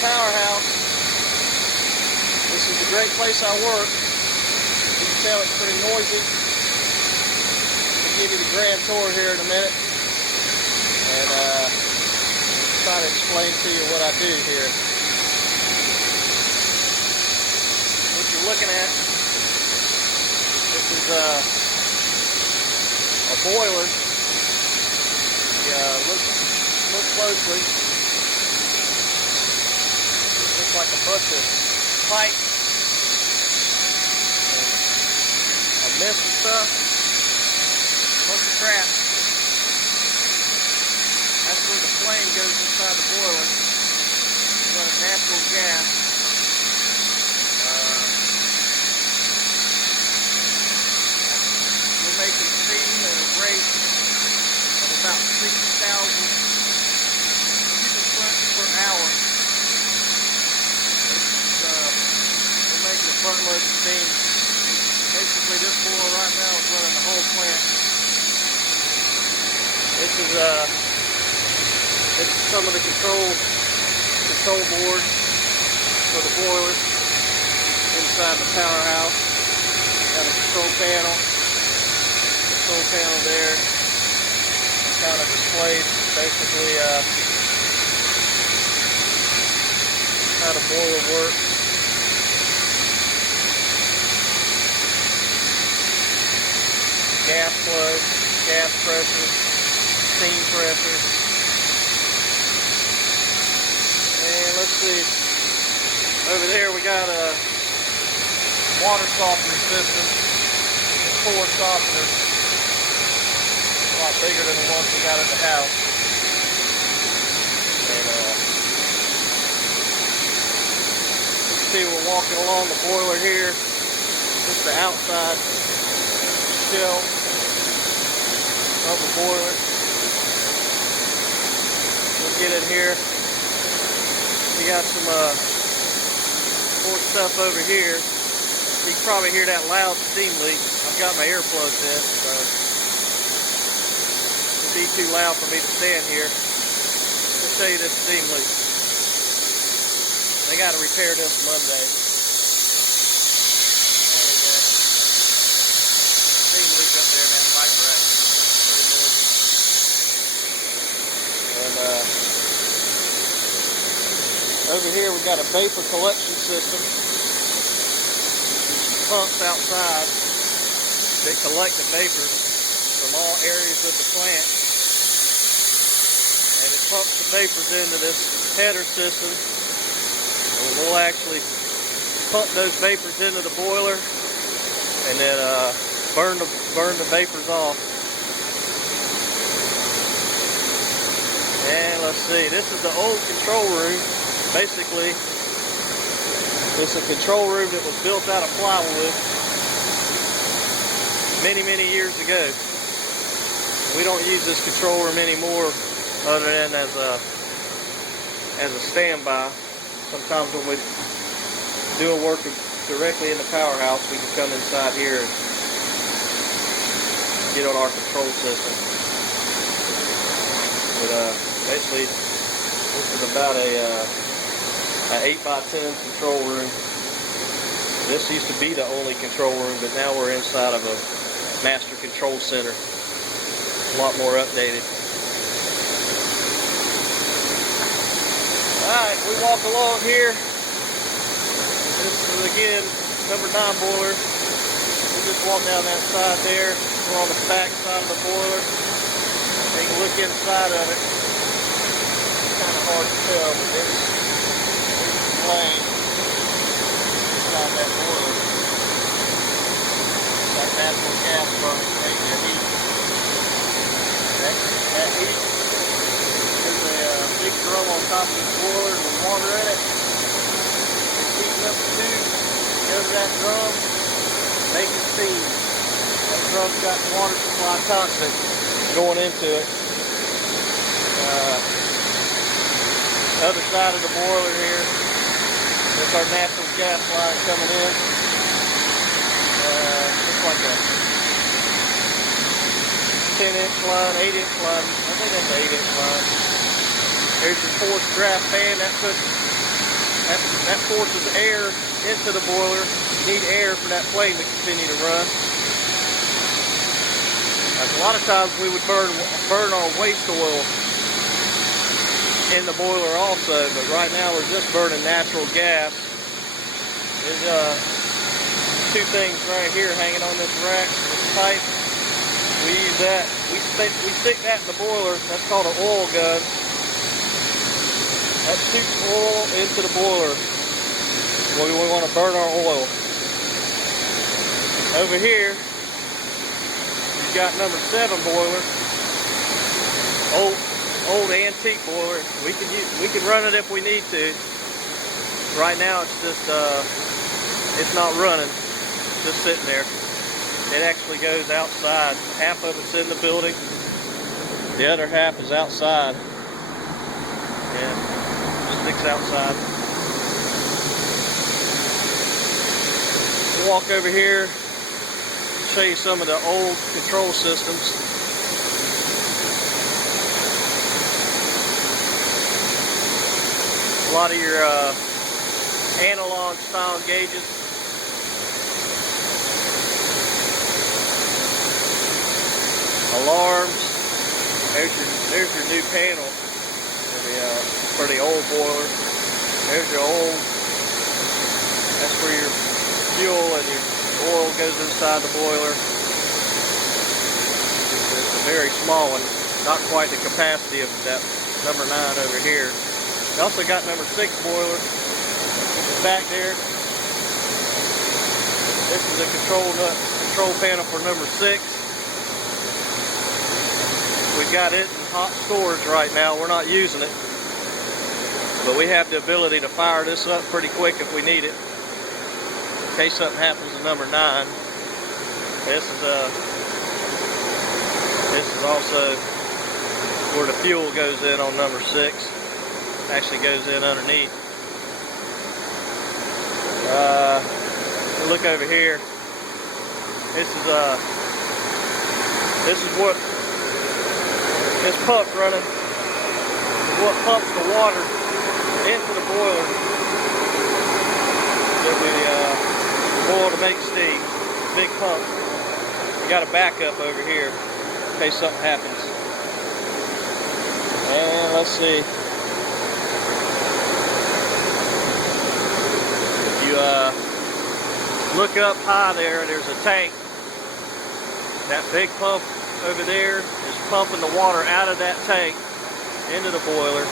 Powerhouse. This is a great place I work. You can tell it's pretty noisy. I'll give you the grand tour here in a minute and try to explain to you what I do here. What you're looking at, this is a boiler. Look closely. Looks like a bunch of pipe and a mess of stuff. Bunch of crap. That's where the flame goes inside the boiler. It's got a natural gas. We're making steam at a rate of about 60,000 cubic foot per hour. We're making a buttload of steam. Basically, this boiler right now is running the whole plant. This is some of the control board for the boiler inside the Powerhouse. Got a control panel. Control panel there. Kind of displays basically how the boiler works. Gas flow, gas pressure, steam pressure. And let's see, over there we got a water softener system, core softener, a lot bigger than the ones we got at the house. And let's see, we're walking along the boiler here. This is the outside shell of the boiler. We'll get in here. We got some more stuff over here. You can probably hear that loud steam leak. I've got my earplugs in, so it'd be too loud for me to stand here. I'll show you this steam leak. They got to repair this Monday. Over here we've got a vapor collection system. Pumps outside that collect the vapors from all areas of the plant. And it pumps the vapors into this header system. And we'll actually pump those vapors into the boiler and then burn the vapors off. And let's see, this is the old control room. Basically, this is a control room that was built out of plywood many, many years ago. We don't use this control room anymore other than as a standby. Sometimes when we're doing work directly in the Powerhouse, we can come inside here and get on our control system. But basically, this is about an 8x10 control room. This used to be the only control room, but now we're inside of a master control center. A lot more updated. Alright, we walk along here. This is again number 9 boiler. We just walk down that side there. We're on the back side of the boiler. You can look inside of it. It's kind of hard to tell, but there's flame inside that boiler. Got natural gas burning, making it heat. That heat, there's a big drum on top of this boiler with water in it. It's heating up the tube, goes to that drum, making steam. That drum's got water supply constant going into it. Other side of the boiler here, there's our natural gas line coming in. Looks like a 10-inch line, 8-inch line. I think that's an 8-inch line. There's your forced draft fan. That puts That forces air into the boiler. You need air for that flame to continue to run. A lot of times we would burn our waste oil in the boiler also, but right now we're just burning natural gas. There's two things right here hanging on this rack, this pipe. We use that. We stick that in the boiler. That's called an oil gun. That shoots oil into the boiler when we want to burn our oil. Over here, you've got number 7 boiler. Old antique boiler. We can run it if we need to. Right now it's just it's not running, just sitting there. It actually goes outside. Half of it's in the building. The other half is outside. And just sticks outside. We'll walk over here, show you some of the old control systems. A lot of your analog style gauges. Alarms. There's your new panel for the old boiler. There's your old. That's where your fuel and your oil goes inside the boiler. It's a very small one, not quite the capacity of that number 9 over here. We also got number 6 boiler, which is back there. This is a control panel for number 6. We've got it in hot storage right now. We're not using it, but we have the ability to fire this up pretty quick if we need it, in case something happens to number 9. This is also where the fuel goes in on number 6. Actually goes in underneath. Look over here. This is what this pump running is what pumps the water into the boiler that we boil to make steam. Big pump. You got a backup over here in case something happens. And let's see. Look up high there's a tank. That big pump over there is pumping the water out of that tank into the boiler.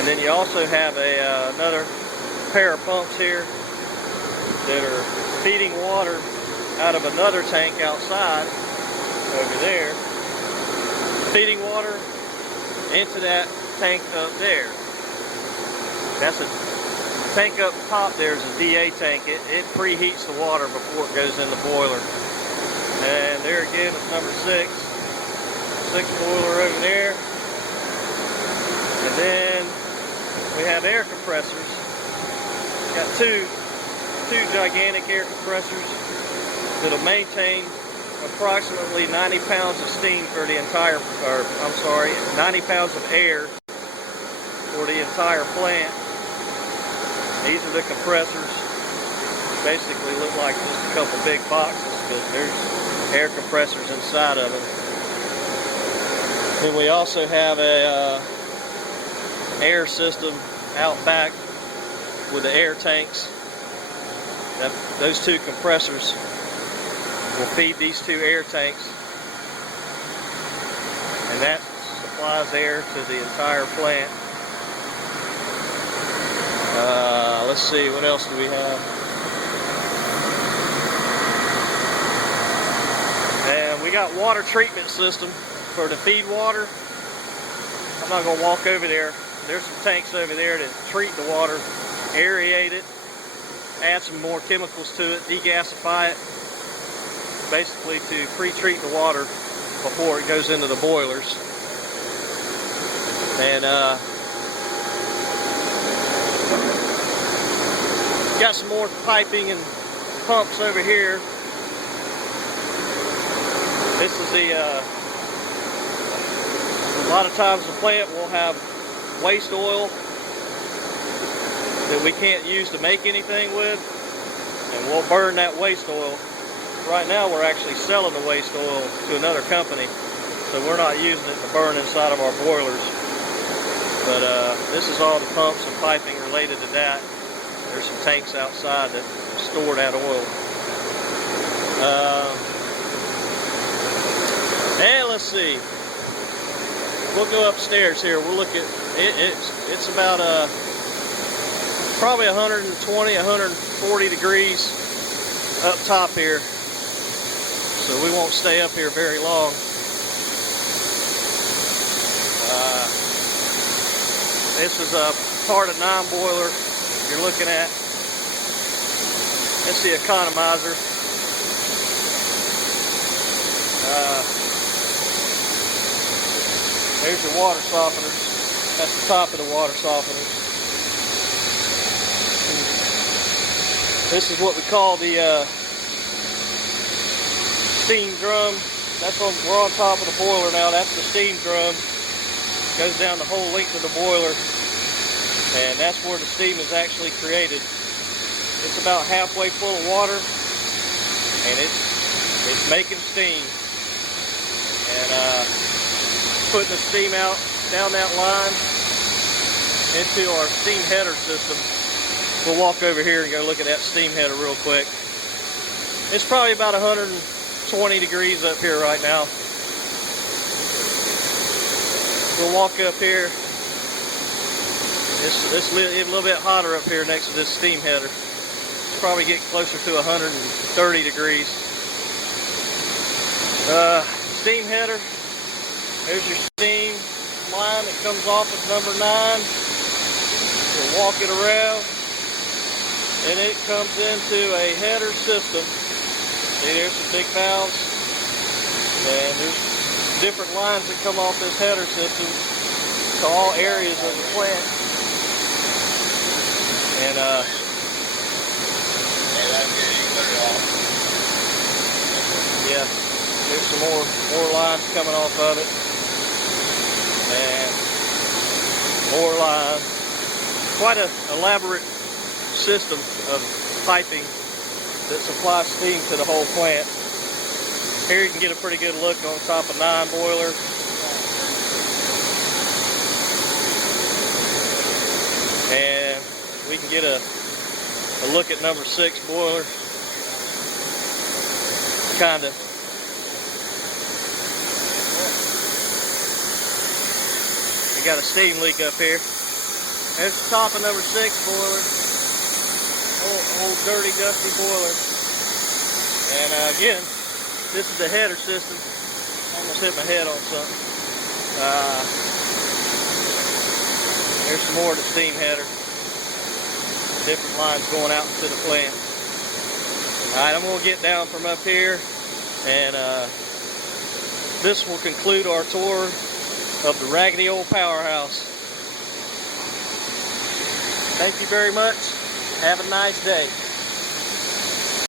And then you also have another pair of pumps here that are feeding water out of another tank outside over there, feeding water into that tank up there. That's a tank up top. There's a DA tank. It preheats the water before it goes in the boiler. And there again is number 6 boiler over there. And then we have air compressors. Got two gigantic air compressors that'll maintain approximately 90 pounds of steam for the entire, 90 pounds of air for the entire plant. These are the compressors. Basically look like just a couple big boxes, but there's air compressors inside of them. Then we also have a air system out back with the air tanks. Those 2 compressors will feed these 2 air tanks, and that supplies air to the entire plant. Let's see, what else do we have? And we got water treatment system for the feed water. I'm not going to walk over there. There's some tanks over there that treat the water, aerate it, add some more chemicals to it, degasify it, basically to pre-treat the water before it goes into the boilers. And got some more piping and pumps over here. This is a lot of times the plant will have waste oil that we can't use to make anything with, and we'll burn that waste oil. Right now we're actually selling the waste oil to another company, so we're not using it to burn inside of our boilers. But this is all the pumps and piping related to that. There's some tanks outside that store that oil. And let's see. We'll go upstairs here. We'll look at it. It's about probably 120, 140 degrees up top here. So we won't stay up here very long. This is a part of 9 boiler you're looking at. It's the economizer. There's your water softeners. That's the top of the water softeners. This is what we call the steam drum. We're on top of the boiler now. That's the steam drum. Goes down the whole length of the boiler, and that's where the steam is actually created. It's about halfway full of water, and it's making steam, and putting the steam out down that line into our steam header system. We'll walk over here and go look at that steam header real quick. It's probably about 120 degrees up here right now. We'll walk up here. It's a little bit hotter up here next to this steam header. It's probably getting closer to 130 degrees. Steam header. There's your steam line that comes off at number 9. We'll walk it around, and it comes into a header system. See, there's some big valves, and there's different lines that come off this header system to all areas of the plant. And yeah, there's some more lines coming off of it, and more lines. Quite an elaborate system of piping that supplies steam to the whole plant. Here you can get a pretty good look on top of 9 boiler. And we can get a look at number 6 boiler. Kinda. We got a steam leak up here. There's the top of number 6 boiler. Old dirty, dusty boiler. And again, this is the header system. Almost hit my head on something. There's some more of the steam header. Different lines going out into the plant. Alright, I'm going to get down from up here, and this will conclude our tour of the raggedy old Powerhouse. Thank you very much. Have a nice day.